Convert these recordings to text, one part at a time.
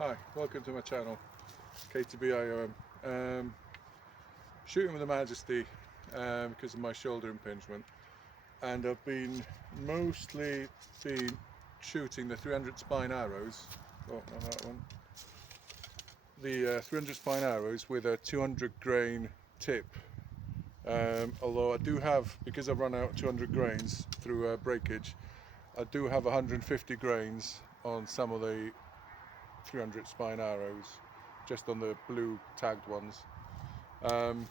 Hi, welcome to my channel, KTB IOM. Shooting with the Majesty because of my shoulder impingement, and I've been mostly shooting the 300 spine arrows. Oh, not that one. The 300 spine arrows with a 200 grain tip. Although I do have, because I've run out 200 grains through breakage, I do have 150 grains on some of the 300 spine arrows, just on the blue tagged ones, and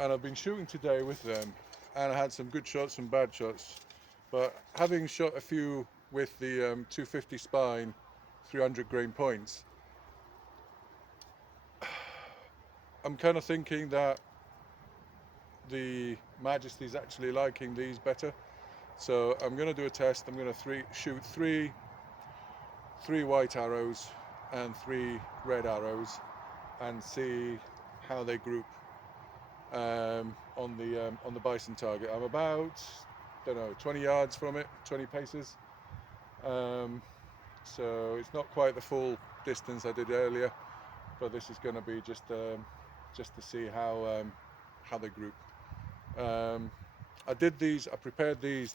I've been shooting today with them, and I had some good shots, some bad shots, but having shot a few with the 250 spine 300 grain points, I'm kind of thinking that the Majesty is actually liking these better. So I'm going to do a test. I'm going to shoot three white arrows and 3 red arrows and see how they group on the bison target. I'm about, don't know, 20 yards from it, 20 paces. So it's not quite the full distance I did earlier, but this is going to be just to see how they group. I prepared these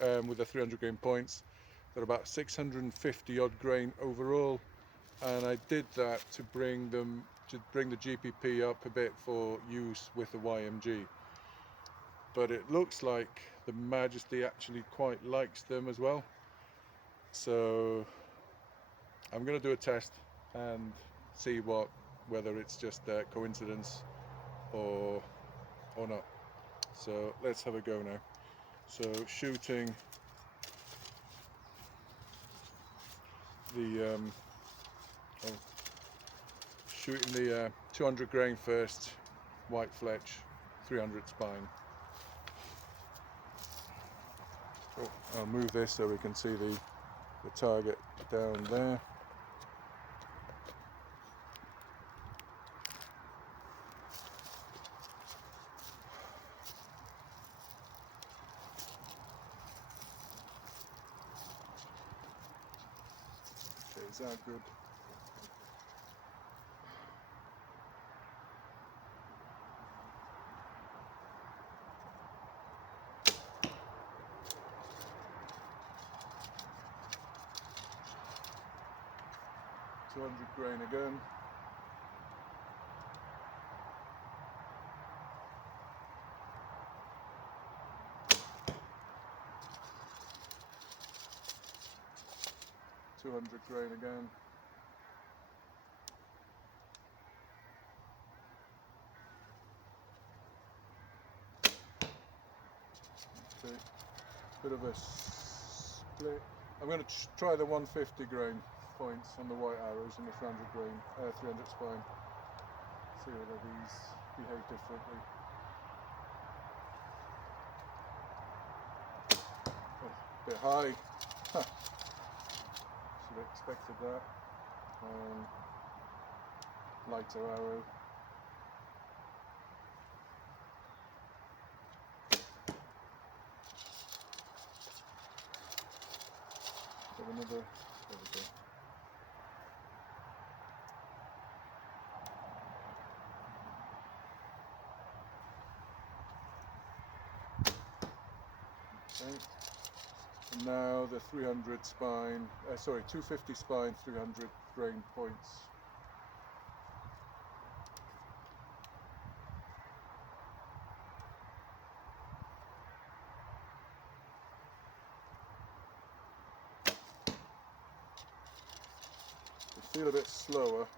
with the 300 grain points. They're about 650 odd grain overall, and I did that to bring the GPP up a bit for use with the YMG. But it looks like the Majesty actually quite likes them as well. So I'm going to do a test and see whether it's just a coincidence or not. So let's have a go now. So shooting the 200 grain first, white fletch, 300 spine. Oh, I'll move this so we can see the target down there. Okay, is that good? Grain again. Grain again. Okay, bit of a split. I'm going to try the 150 grain points on the white arrows and the 300 spine. See whether these behave differently. Oh, a bit high. Huh. Should have expected that. Lighter arrow. Have another. There we go. Okay. And now the 300 spine, 250 spine, 300 grain points. They feel a bit slower.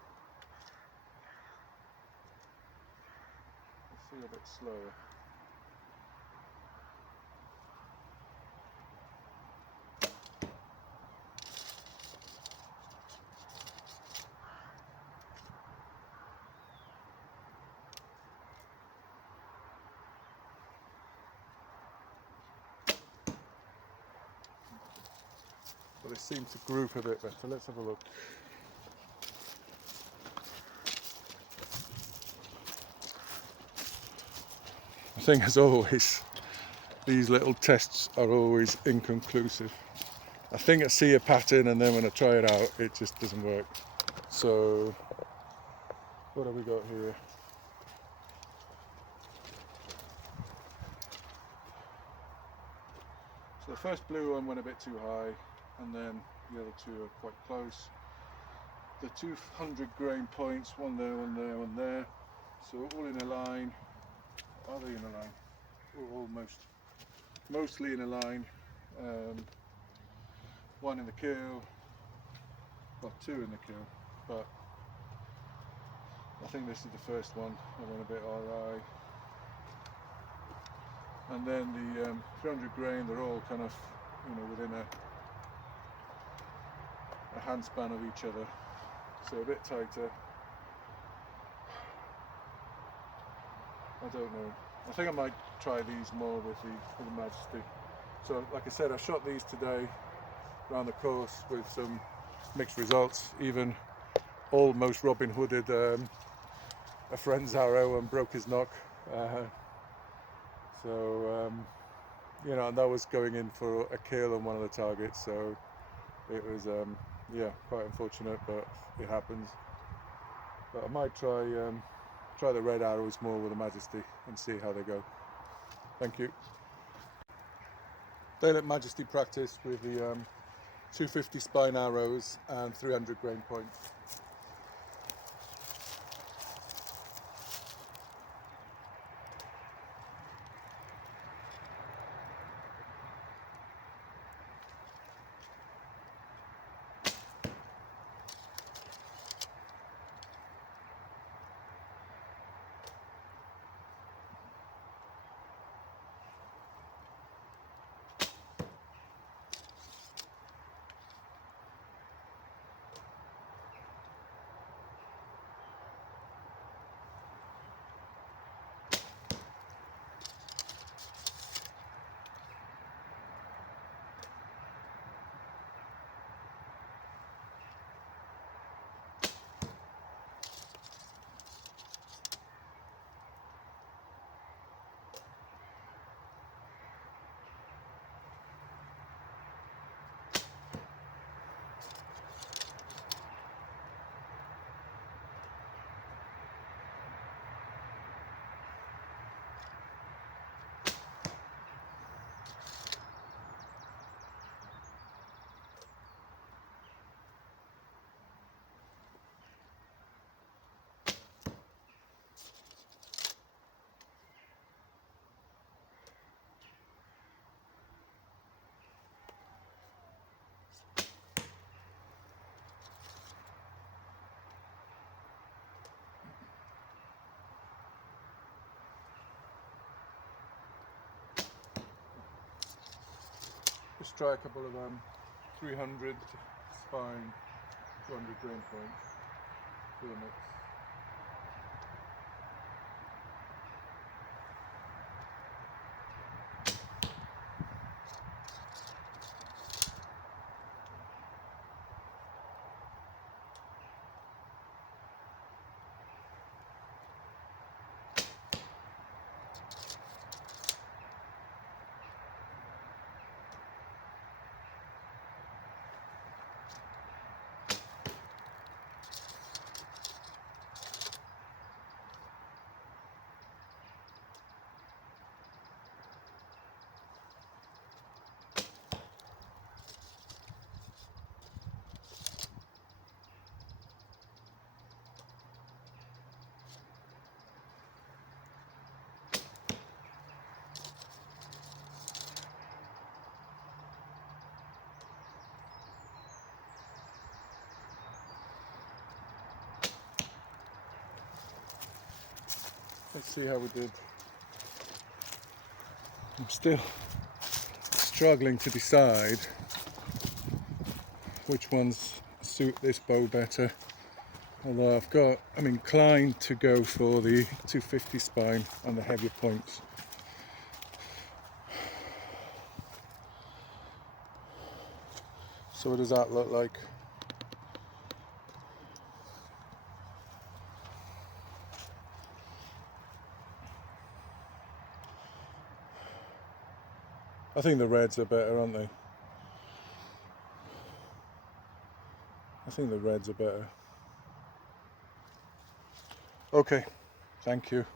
But they seem to group a bit better. Let's have a look. The thing, as always, these little tests are always inconclusive. I think I see a pattern, and then when I try it out, it just doesn't work. So what have we got here? So the first blue one went a bit too high, and then the other two are quite close. The 200 grain points, one there, one there, one there. So all in a line. Are they in a line? Or almost. Mostly in a line. One in the kill. Well, two in the kill. But I think this is the first one. I went a bit awry. And then the 300 grain, they're all kind of, within a handspan of each other. So a bit tighter. I don't know. I think I might try these more with the Majesty. So like I said, I shot these today around the course with some mixed results. Even almost Robin Hooded a friend's arrow and broke his nock. And that was going in for a kill on one of the targets. So it was quite unfortunate, but it happens. But I might try the red arrows more with the Majesty and see how they go. Thank you. Daylite Majesty practice with the 250 spine arrows and 300 grain points. Just try a couple of 300 spine, 200 grain points for the mix. Let's see how we did. I'm still struggling to decide which ones suit this bow better. Although I'm inclined to go for the 250 spine and the heavier points. So what does that look like? I think the reds are better, aren't they? I think the reds are better. Okay, thank you.